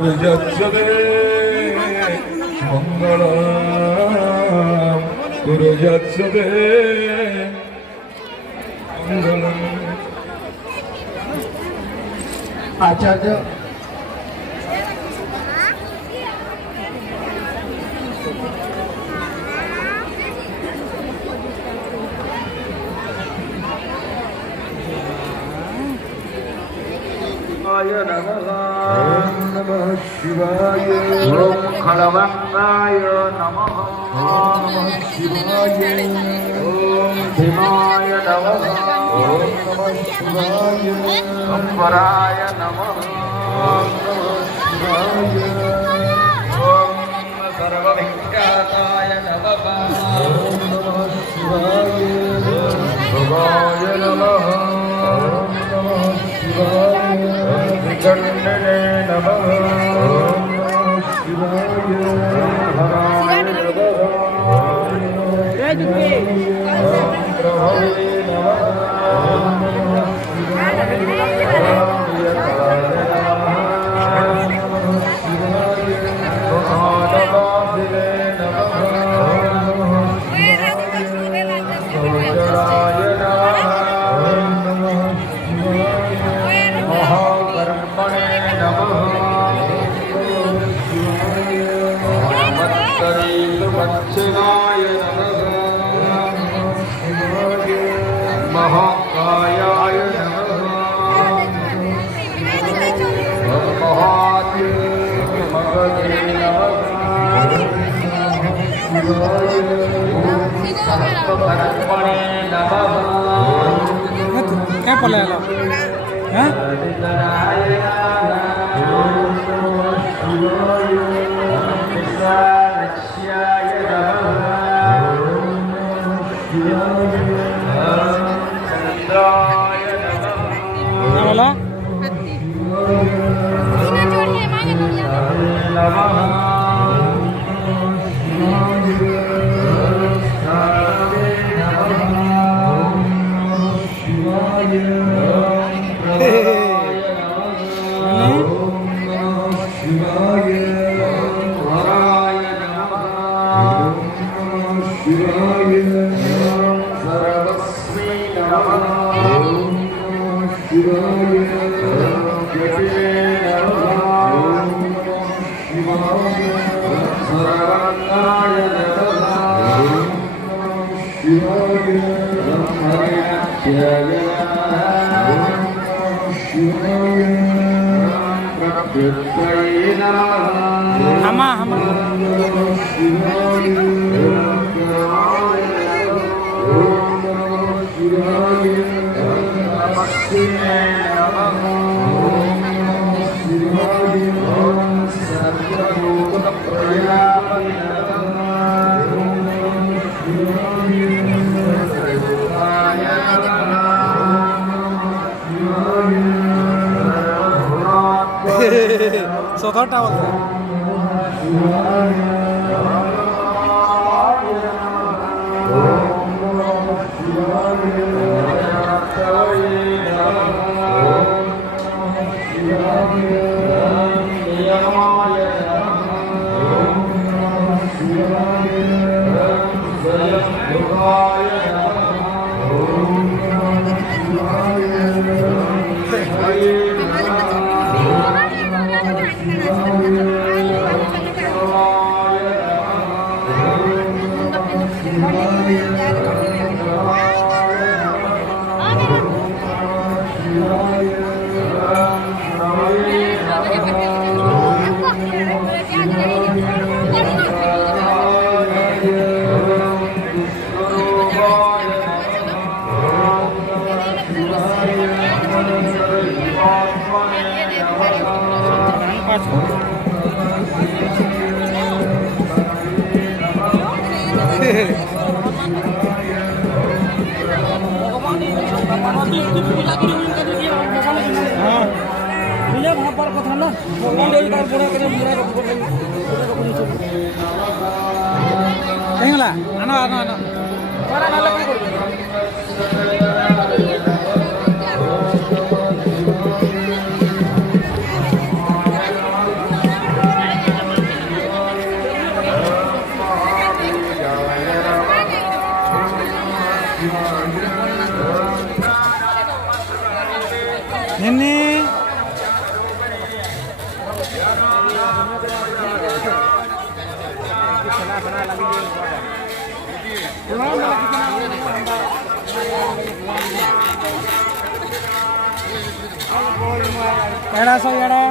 গুরুযৎসবে মঙ্গলম গুরুযৎসবে মঙ্গলম। আচার্য নমঃ শিবায় ওম খড়বঙ্গায় নমঃ নমঃ শিবায় ওম ভীমায় নমঃ ওম নমঃ শিবায় অম্বরায় নমঃ ওম সর্ববিখ্যাতায় নমঃ ওম নমঃ শিবায় ভবায় নমঃ ওম নমঃ শিবায় বিচণ্ডনে নমঃ ওম নমঃ শিবায় হরায় নমঃ ওম নমঃ শিবায় ওম প্রভবে নমঃ ওম নমঃ শিবায় মহানবাসিনে নমঃ সৌচরায় নমঃ মহাকর্মণে নমঃ মহামত্তরীসুপচ্ছিনায় নমঃ মহাকায়ায় নমঃ মহাদেবমগধে নমঃ সর্বকর্মণে নমঃ क्या पला हाँ क्या बोला हमा हमा सौथा टावल কথা না আনো আনো আনো এনে এড়া সব এড়া